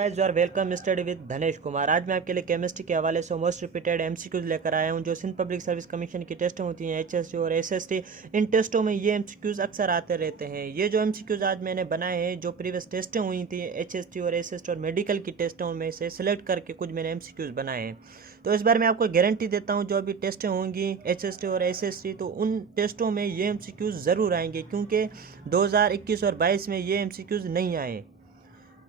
Guys you are welcome study with धनेश कुमार। आज मैं आपके लिए केमिस्ट्री के हवाले से मोस्ट रिपीटेड एमसीक्यूज लेकर आया हूं जो सिंध पब्लिक सर्विस कमीशन की टेस्टें होती हैं एचएसटी और एसएसटी। इन टेस्टों में ये एमसीक्यूज अक्सर आते रहते हैं। ये जो एमसीक्यूज आज मैंने बनाए हैं जो प्रीवियस टेस्टें हुई थी एचएसटी और एसएसटी और मेडिकल की टेस्टों में से सिलेक्ट करके कुछ मैंने एमसीक्यूज बनाए हैं। तो इस बार मैं आपको गारंटी देता हूं जो अभी टेस्टें होंगी एचएसटी और एसएसटी तो उन टेस्टों में ये एमसीक्यूज ज़रूर आएंगे, क्योंकि 2021 और 22 में ये एमसीक्यूज नहीं आए।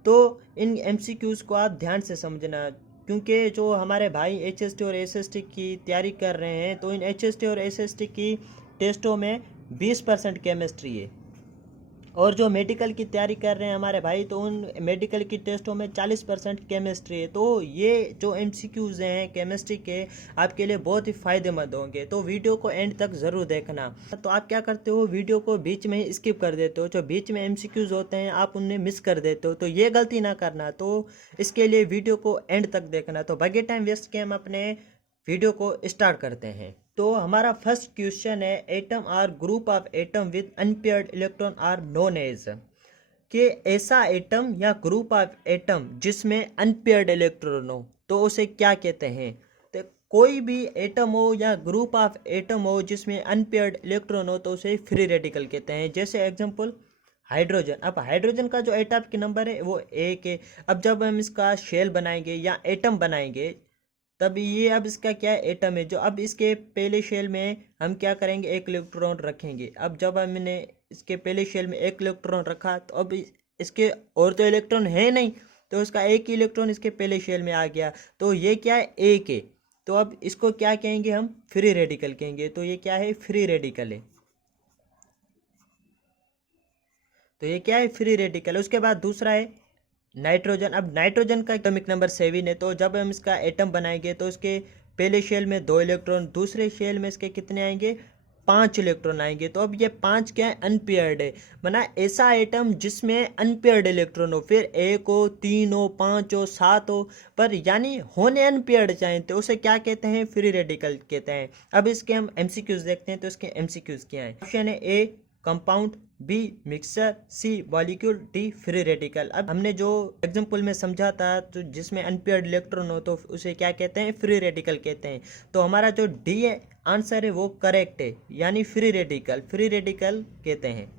तो इन एमसीक्यूज़ को आप ध्यान से समझना, क्योंकि जो हमारे भाई एचएसटी और एसएसटी की तैयारी कर रहे हैं तो इन एचएसटी और एसएसटी की टेस्टों में 20% केमिस्ट्री है, और जो मेडिकल की तैयारी कर रहे हैं हमारे भाई तो उन मेडिकल की टेस्टों में 40% केमिस्ट्री है। तो ये जो एमसीक्यूज़ हैं केमिस्ट्री के आपके लिए बहुत ही फ़ायदेमंद होंगे, तो वीडियो को एंड तक ज़रूर देखना। तो आप क्या करते हो, वीडियो को बीच में ही स्किप कर देते हो, जो बीच में एमसीक्यूज़ होते हैं आप उन्हें मिस कर देते हो, तो ये गलती ना करना। तो इसके लिए वीडियो को एंड तक देखना। तो बगैर टाइम वेस्ट के हम अपने वीडियो को स्टार्ट करते हैं। तो हमारा फर्स्ट क्वेश्चन है, atom or group of atom with unpaired electron are known as. कि ऐसा एटम या ग्रुप ऑफ एटम जिसमें अनपेयर्ड इलेक्ट्रॉन हो तो उसे क्या कहते हैं। तो कोई भी एटम हो या ग्रुप ऑफ एटम हो जिसमें अनपेयर्ड इलेक्ट्रॉन हो तो उसे फ्री रेडिकल कहते हैं। जैसे एग्जांपल हाइड्रोजन। अब हाइड्रोजन का जो एटॉमिक नंबर है वो 1 है। अब जब हम इसका शेल बनाएंगे या एटम बनाएंगे तब ये अब इसका क्या है, एटम है। जो अब इसके पहले शेल में हम क्या करेंगे, एक इलेक्ट्रॉन रखेंगे। अब जब हमने इसके पहले शेल में एक इलेक्ट्रॉन रखा तो अब इसके और तो इलेक्ट्रॉन है नहीं, तो उसका एक ही इलेक्ट्रॉन इसके पहले शेल में आ गया, तो ये क्या है, एक है। तो अब इसको क्या कहेंगे, हम फ्री रेडिकल कहेंगे। तो ये क्या है, फ्री रेडिकल है। तो ये क्या है, फ्री रेडिकल है। उसके बाद दूसरा है नाइट्रोजन। अब नाइट्रोजन का एटॉमिक नंबर 7 है। तो जब हम इसका एटम बनाएंगे तो इसके पहले शेल में 2 इलेक्ट्रॉन, दूसरे शेल में इसके कितने आएंगे, 5 इलेक्ट्रॉन आएंगे। तो अब ये 5 क्या है, अनपेयर्ड है। माना ऐसा एटम जिसमें अनपेयर्ड इलेक्ट्रॉन हो, फिर 1 हो, 3 हो, 5 हो, 7 हो, पर यानी होने अनपेयर्ड चाहिए तो उसे क्या कहते हैं, फ्री रेडिकल कहते हैं। अब इसके हम एमसीक्यूज देखते हैं। तो इसके एमसीक्यूज क्या है। ऑप्शन है a compound, b mixer, c molecule, d free radical. अब हमने जो एग्जांपल में समझा था तो जिसमें अनपेयर्ड इलेक्ट्रॉन हो तो उसे क्या कहते हैं, फ्री रेडिकल कहते हैं। तो हमारा जो डी है आंसर है वो करेक्ट है, यानी फ्री रेडिकल कहते हैं।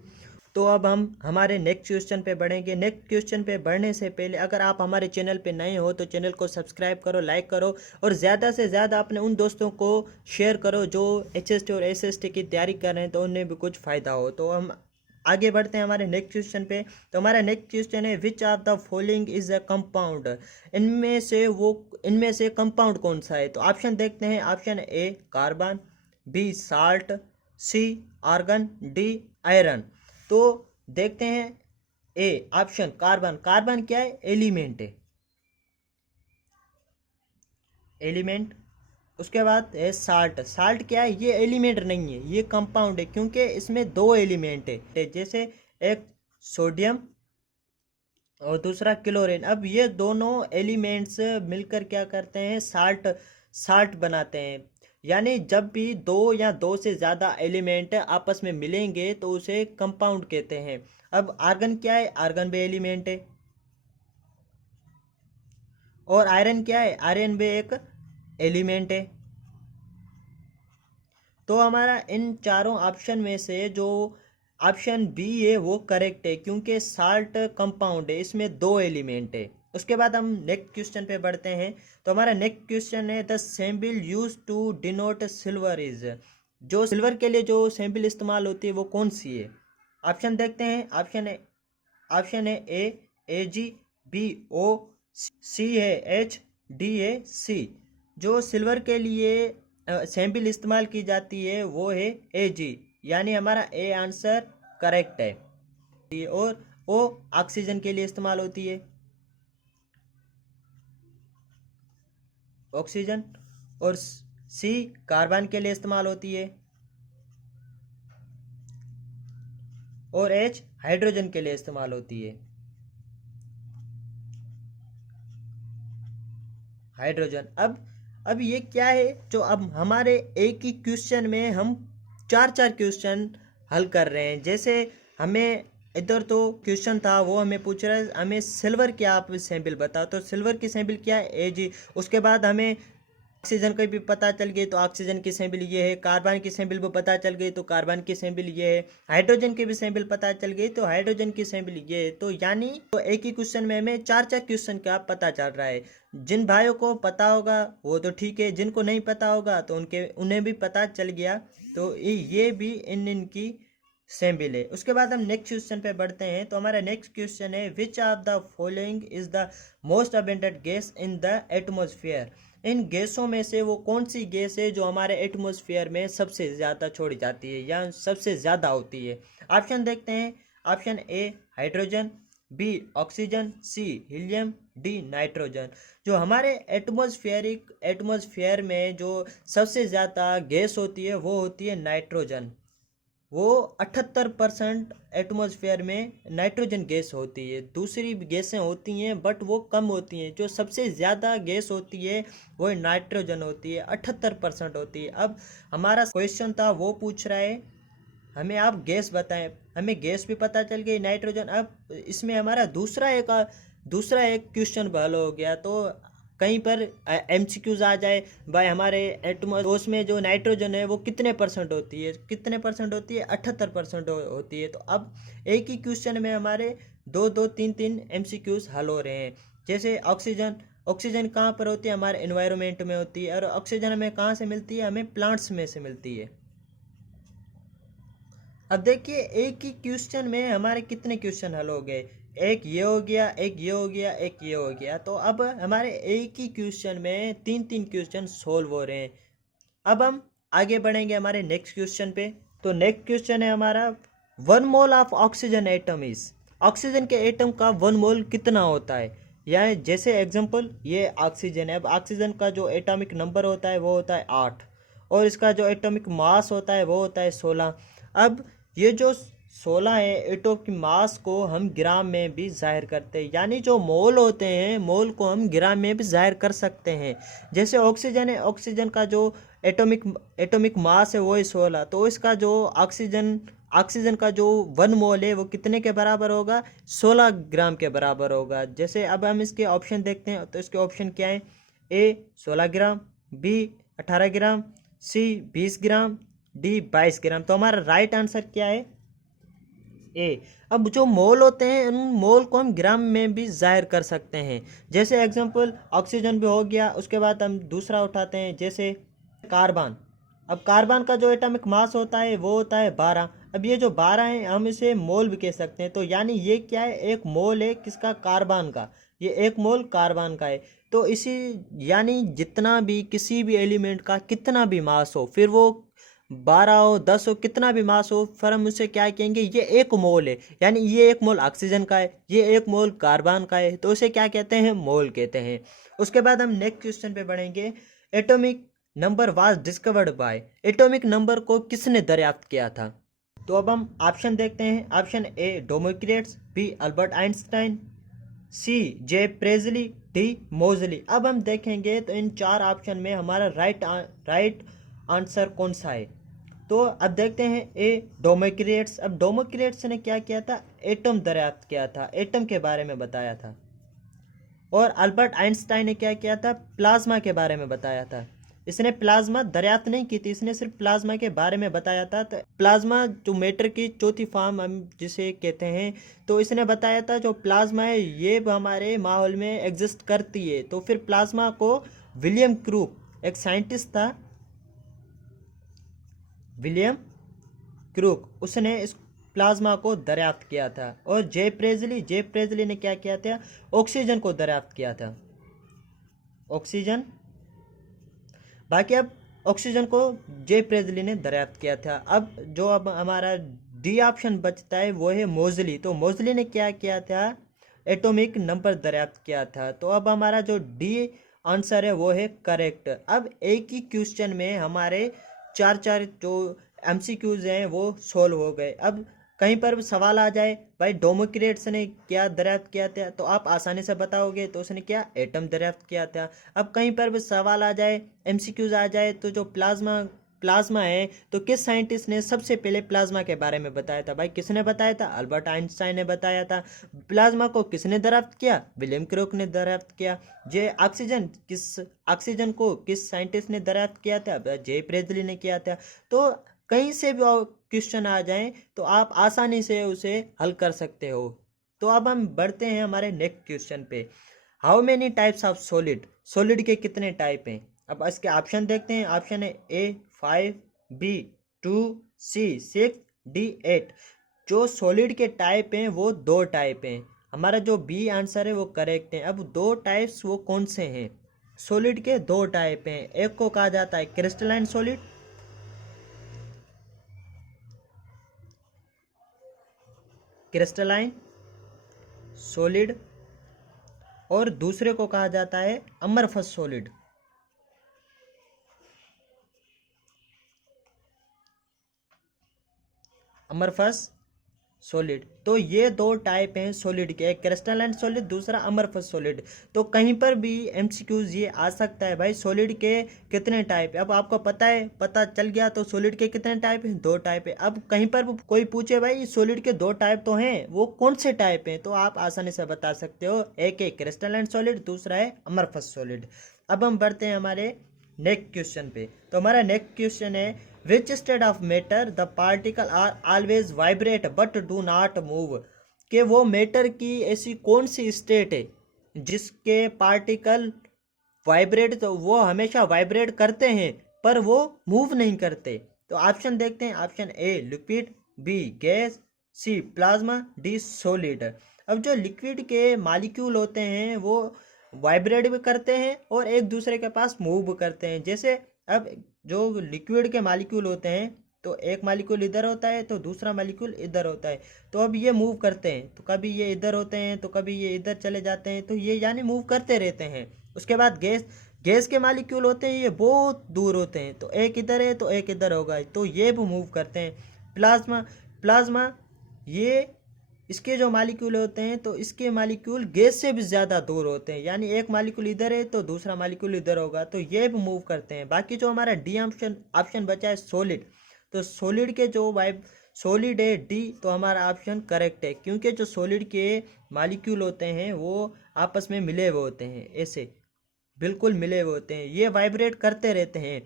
तो अब हम हमारे नेक्स्ट क्वेश्चन पे बढ़ेंगे। नेक्स्ट क्वेश्चन पे बढ़ने से पहले अगर आप हमारे चैनल पे नए हो तो चैनल को सब्सक्राइब करो, लाइक करो, और ज़्यादा से ज़्यादा अपने उन दोस्तों को शेयर करो जो एचएसटी और एसएसटी की तैयारी कर रहे हैं तो उन्हें भी कुछ फ़ायदा हो। तो हम आगे बढ़ते हैं हमारे नेक्स्ट क्वेश्चन पे। तो हमारा नेक्स्ट क्वेश्चन है, which of the following is a compound. इनमें से कंपाउंड कौन सा है। तो ऑप्शन देखते हैं। Option a carbon, b salt, c argon, d iron. तो देखते हैं ए ऑप्शन कार्बन। कार्बन क्या है, एलिमेंट है, एलिमेंट। उसके बाद है साल्ट। साल्ट क्या है, ये एलिमेंट नहीं है, ये कंपाउंड है, क्योंकि इसमें 2 एलिमेंट है, जैसे एक सोडियम और दूसरा क्लोरीन। अब ये दोनों एलिमेंट्स मिलकर क्या करते हैं, साल्ट साल्ट बनाते हैं। यानी जब भी 2 या 2 से ज़्यादा एलिमेंट आपस में मिलेंगे तो उसे कंपाउंड कहते हैं। अब आर्गन क्या है, आर्गन भी एलिमेंट है। और आयरन क्या है, आयरन भी एक एलिमेंट है। तो हमारा इन चारों ऑप्शन में से जो ऑप्शन बी है वो करेक्ट है, क्योंकि साल्ट कंपाउंड है, इसमें 2 एलिमेंट है। उसके बाद हम नेक्स्ट क्वेश्चन पे बढ़ते हैं। तो हमारा नेक्स्ट क्वेश्चन है, the symbol use to denote silver is. जो सिल्वर के लिए जो सिंबल इस्तेमाल होती है वो कौन सी है। ऑप्शन देखते हैं। ऑप्शन है ए जी, बी ओ, सी है एच, डी है सी। जो सिल्वर के लिए सैंपल इस्तेमाल की जाती है वो है ए जी, यानी हमारा ए आंसर करेक्ट है। और ओ ऑक्सीजन के लिए इस्तेमाल होती है, ऑक्सीजन। और सी कार्बन के लिए इस्तेमाल होती है, और एच हाइड्रोजन के लिए इस्तेमाल होती है, हाइड्रोजन। अब ये क्या है, जो अब हमारे एक ही क्वेश्चन में हम 4 क्वेश्चन हल कर रहे हैं। जैसे हमें इधर तो क्वेश्चन था वो हमें पूछ रहा है हमें सिल्वर की आप सैंपल बताओ, तो सिल्वर की सैंपल क्या है Ag। उसके बाद हमें ऑक्सीजन का भी पता चल गई तो ऑक्सीजन की सैंपल ये है, कार्बन की सैंपल भी पता चल गई तो कार्बन की सैंपल ये है, हाइड्रोजन की भी सैंपल पता चल गई तो हाइड्रोजन की सैंपल ये है। तो यानी तो एक ही क्वेश्चन में हमें चार चार क्वेश्चन का पता चल रहा है। जिन भाइयों को पता होगा वो तो ठीक है, जिनको नहीं पता होगा तो उन्हें भी पता चल गया। तो ये भी इनकी सैंपल है। उसके बाद हम नेक्स्ट क्वेश्चन पे बढ़ते हैं। तो हमारा नेक्स्ट क्वेश्चन है which of the following is the most abundant gas in the atmosphere. इन गैसों में से वो कौन सी गैस है जो हमारे एटमॉस्फेयर में सबसे ज़्यादा छोड़ी जाती है या सबसे ज़्यादा होती है। ऑप्शन देखते हैं। Option a hydrogen, b oxygen, c helium, d nitrogen. जो हमारे एटमॉस्फेयर में जो सबसे ज़्यादा गैस होती है वो होती है नाइट्रोजन। वो 78% एटमॉस्फेयर में नाइट्रोजन गैस होती है। दूसरी गैसें होती हैं बट वो कम होती हैं। जो सबसे ज़्यादा गैस होती है वो नाइट्रोजन होती है, 78% होती है। अब हमारा क्वेश्चन था वो पूछ रहा है हमें आप गैस बताएं। हमें गैस भी पता चल गई नाइट्रोजन। अब इसमें हमारा दूसरा एक क्वेश्चन हल हो गया। तो कहीं पर एमसीक्यूज आ जाए भाई हमारे एटमॉस्फेयर में जो नाइट्रोजन है वो कितने परसेंट होती है, 78% होती है। तो अब एक ही क्वेश्चन में हमारे दो दो तीन तीन एमसीक्यूज हल हो रहे हैं। जैसे ऑक्सीजन कहाँ पर होती है, हमारे एनवायरनमेंट में होती है। और ऑक्सीजन हमें कहाँ से मिलती है, हमें प्लांट्स में से मिलती है। अब देखिए एक ही क्वेश्चन में हमारे कितने क्वेश्चन हल हो गए, एक ये हो गया, एक ये हो गया, एक ये हो गया। तो अब हमारे एक ही क्वेश्चन में तीन तीन क्वेश्चन सोल्व हो रहे हैं। अब हम आगे बढ़ेंगे हमारे नेक्स्ट क्वेश्चन पे। तो नेक्स्ट क्वेश्चन है हमारा 1 mole of oxygen atom is. Oxygen के एटम का 1 मोल कितना होता है। या जैसे एग्जांपल ये ऑक्सीजन है। अब ऑक्सीजन का जो एटॉमिक नंबर होता है वो होता है 8 और इसका जो एटॉमिक मास होता है वो होता है 16। अब ये जो 16 है एटॉमिक मास को हम ग्राम में भी जाहिर करते हैं। यानी जो मोल होते हैं मोल को हम ग्राम में भी जाहिर कर सकते हैं। जैसे ऑक्सीजन है, ऑक्सीजन का जो एटॉमिक मास है वो है 16। तो इसका जो ऑक्सीजन का जो 1 मोल है वो कितने के बराबर होगा, 16 ग्राम के बराबर होगा। जैसे अब हम इसके ऑप्शन देखते हैं। तो इसके ऑप्शन क्या है, ए 16 ग्राम, बी 18 ग्राम, सी 20 ग्राम, डी 22 ग्राम। तो हमारा राइट आंसर क्या है, ए। अब जो मोल होते हैं उन मोल को हम ग्राम में भी जाहिर कर सकते हैं। जैसे एग्जांपल ऑक्सीजन भी हो गया। उसके बाद हम दूसरा उठाते हैं जैसे कार्बन। अब कार्बन का जो एटॉमिक मास होता है वो होता है 12। अब ये जो 12 है हम इसे मोल भी कह सकते हैं। तो यानी ये क्या है, एक मोल है किसका, कार्बन का। ये एक मोल कार्बन का है। तो इसी यानी जितना भी किसी भी एलिमेंट का कितना भी मास हो, फिर वो 12 हो 10 हो कितना भी मास हो, फिर हम उसे क्या कहेंगे, ये एक मोल है। यानी ये एक मोल ऑक्सीजन का है, ये एक मोल कार्बन का है। तो उसे क्या कहते हैं, मोल कहते हैं। उसके बाद हम नेक्स्ट क्वेश्चन पे बढ़ेंगे। Atomic number was discovered by. Atomic number को किसने दरियाफ्त किया था। तो अब हम ऑप्शन देखते हैं। ऑप्शन ए डेमोक्रिटस, बी अल्बर्ट आइंस्टाइन, सी जे प्रेजली, डी मोजली। अब हम देखेंगे तो इन चार ऑप्शन में हमारा राइट आंसर कौन सा है। तो अब देखते हैं ए डेमोक्रिटस। अब डेमोक्रिटस ने क्या किया था, एटम दरियाफ्त किया था, एटम के बारे में बताया था। और अल्बर्ट आइंस्टाइन ने क्या किया था, प्लाज्मा के बारे में बताया था। इसने प्लाज्मा दरियाफ्त नहीं की थी, इसने सिर्फ प्लाज्मा के बारे में बताया था। तो प्लाज्मा जो मैटर की चौथी फॉर्म हम जिसे कहते हैं, तो इसने बताया था जो प्लाज्मा है ये हमारे माहौल में एग्जिस्ट करती है। तो फिर प्लाज्मा को विलियम क्रूक, एक साइंटिस्ट था विलियम क्रूक, उसने इस प्लाज्मा को दरियाफ्त किया था। और जे प्रेजली ने क्या किया था, ऑक्सीजन को दरियाफ्त किया था, ऑक्सीजन। बाकी अब ऑक्सीजन को जे प्रेजली ने दरियाफ्त किया था। अब हमारा डी ऑप्शन बचता है वो है मोजली। तो मोजली ने क्या किया था, एटॉमिक नंबर दरियाफ्त किया था। तो अब हमारा जो डी आंसर है वो है करेक्ट। अब एक ही क्वेश्चन में हमारे चार चार जो एमसीक्यूज हैं वो सोल्व हो गए। अब कहीं पर भी सवाल आ जाए भाई डेमोक्रिटस ने क्या दरियाफ्त किया था, तो आप आसानी से बताओगे तो उसने क्या एटम दरियाफ्त किया था। अब कहीं पर भी सवाल आ जाए, एमसीक्यूज आ जाए, तो जो प्लाज्मा प्लाज्मा है, तो किस साइंटिस्ट ने सबसे पहले प्लाज्मा के बारे में बताया था? भाई किसने बताया था? अल्बर्ट आइंस्टाइन ने बताया था। प्लाज्मा को किसने दरियाफ्त किया? विलियम क्रोक ने दरियाफ्त किया। जे ऑक्सीजन को किस साइंटिस्ट ने दरियाफ्त किया था? जे प्रेजली ने किया था। तो कहीं से भी क्वेश्चन आ जाए तो आप आसानी से उसे हल कर सकते हो। तो अब हम बढ़ते हैं हमारे नेक्स्ट क्वेश्चन पे। How many types of solid के कितने टाइप हैं? अब इसके ऑप्शन देखते हैं। ऑप्शन है ए 5, बी 2, सी 6, डी 8। जो सॉलिड के टाइप हैं वो 2 टाइप हैं। हमारा जो बी आंसर है वो करेक्ट है। अब 2 टाइप्स वो कौन से हैं? सॉलिड के 2 टाइप हैं। एक को कहा जाता है क्रिस्टलाइन सॉलिड, क्रिस्टलाइन सॉलिड, और दूसरे को कहा जाता है अमरफस सॉलिड। Amorphous solid. तो ये 2 टाइप हैं सॉलिड के, एक क्रिस्टलाइन सॉलिड, दूसरा अमरफस सॉलिड। तो कहीं पर भी एमसीक्यूज ये आ सकता है भाई सॉलिड के कितने टाइप है। अब आपको पता चल गया तो सॉलिड के कितने टाइप हैं? 2 टाइप है। अब कहीं पर कोई पूछे भाई सॉलिड के 2 टाइप तो हैं, वो कौन से टाइप हैं, तो आप आसानी से बता सकते हो। एक है क्रिस्टलाइन सॉलिड, दूसरा है अमरफस सॉलिड। अब हम बढ़ते हैं हमारे नेक्स्ट क्वेश्चन पे। तो हमारा नेक्स्ट क्वेश्चन है which state of matter the particle are always vibrate but do not move. कि वो मैटर की ऐसी कौन सी स्टेट है जिसके पार्टिकल वाइब्रेट, तो वो हमेशा वाइब्रेट करते हैं पर वो मूव नहीं करते। तो ऑप्शन देखते हैं। Option a liquid, b gas, c plasma, d solid. अब जो लिक्विड के मॉलिक्यूल होते हैं वो वाइब्रेट भी करते हैं और एक दूसरे के पास मूव भी करते हैं। जैसे अब जो लिक्विड के मॉलिक्यूल होते हैं तो एक मॉलिक्यूल इधर होता है तो दूसरा मॉलिक्यूल इधर होता है, तो अब ये मूव करते हैं, तो कभी ये इधर होते हैं तो कभी ये इधर चले जाते हैं, तो ये यानी मूव करते रहते हैं। उसके बाद गैस के मॉलिक्यूल होते हैं, ये बहुत दूर होते हैं, तो एक इधर है तो एक इधर होगा, तो ये भी मूव करते हैं। प्लाज्मा ये इसके जो मालिक्यूल होते हैं तो इसके मालिक्यूल गैस से भी ज़्यादा दूर होते हैं, यानी एक मालिक्यूल इधर है तो दूसरा मालिक्यूल इधर होगा, तो ये भी मूव करते हैं। बाकी जो हमारा डी ऑप्शन बचा है सॉलिड, तो सॉलिड के जो सॉलिड है डी, तो हमारा ऑप्शन करेक्ट है, क्योंकि जो सॉलिड के मालिक्यूल होते हैं वो आपस में मिले हुए होते हैं, ऐसे बिल्कुल मिले हुए होते हैं। ये वाइब्रेट करते रहते हैं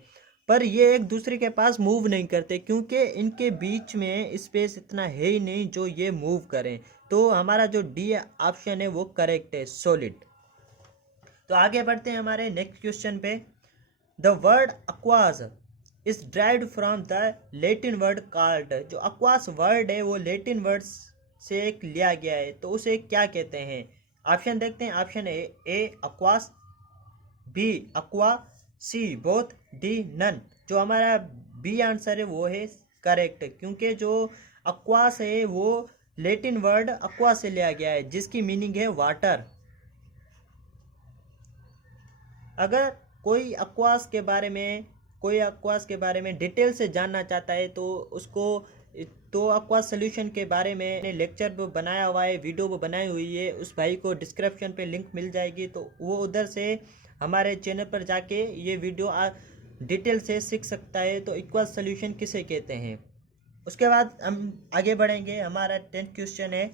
पर ये एक दूसरे के पास मूव नहीं करते, क्योंकि इनके बीच में स्पेस इतना है ही नहीं जो ये मूव करें। तो हमारा जो डी ऑप्शन है वो करेक्ट है, सॉलिड। तो आगे बढ़ते हैं हमारे नेक्स्ट क्वेश्चन पे। The word अक्वास is derived from the Latin word called. जो अक्वास वर्ड है वो लैटिन वर्ड से एक लिया गया है, तो उसे क्या कहते हैं? ऑप्शन देखते हैं। ऑप्शन ए अक्वास, B aqua, C both, D none. जो हमारा बी आंसर है वो है करेक्ट, क्योंकि जो अक्वास है वो लैटिन वर्ड अक्वा से लिया गया है जिसकी मीनिंग है वाटर। अगर कोई अक्वास के बारे में डिटेल से जानना चाहता है तो अक्वास सोल्यूशन के बारे में लेक्चर भी बनाया हुआ है, वीडियो भी बनाई हुई है, उस भाई को डिस्क्रिप्शन पे लिंक मिल जाएगी, तो वो उधर से हमारे चैनल पर जाके ये वीडियो डिटेल से सीख सकता है। तो इक्वस सोल्यूशन किसे कहते हैं? उसके बाद हम आगे बढ़ेंगे। हमारा 10th क्वेश्चन है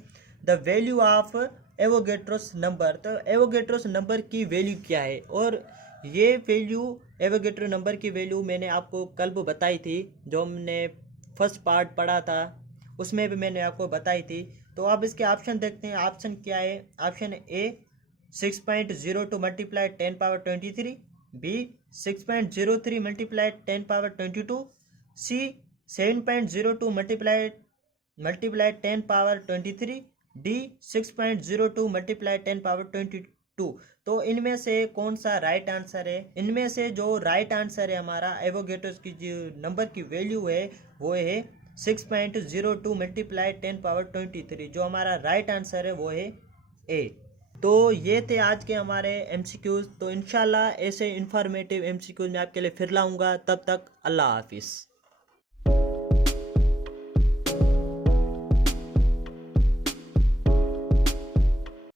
the value of Avogadro's number. तो एवोगैड्रोस नंबर की वैल्यू क्या है? और ये वैल्यू एवोगैड्रो नंबर की वैल्यू मैंने आपको कल भी बताई थी, जो हमने फर्स्ट पार्ट पढ़ा था उसमें भी मैंने आपको बताई थी। तो अब इसके ऑप्शन देखते हैं। ऑप्शन क्या है? Option a 6.02 multiply 10 power 23, b 6.03 multiply 10 power 22, c 7.02 multiply 10 power 23, d 6.02 multiply 10 power 22। तो इनमें से कौन सा राइट आंसर है? इनमें से जो राइट आंसर है हमारा एवोगैड्रोस की जो नंबर की वैल्यू है वो है 6.02 मल्टीप्लाई 10 पावर 23। जो हमारा राइट आंसर है वो है ए। तो ये थे आज के हमारे एमसीक्यूज। तो इंशाल्लाह ऐसे इंफॉर्मेटिव एमसीक्यूज मैं आपके लिए फिर लाऊंगा। तब तक अल्लाह हाफिज़।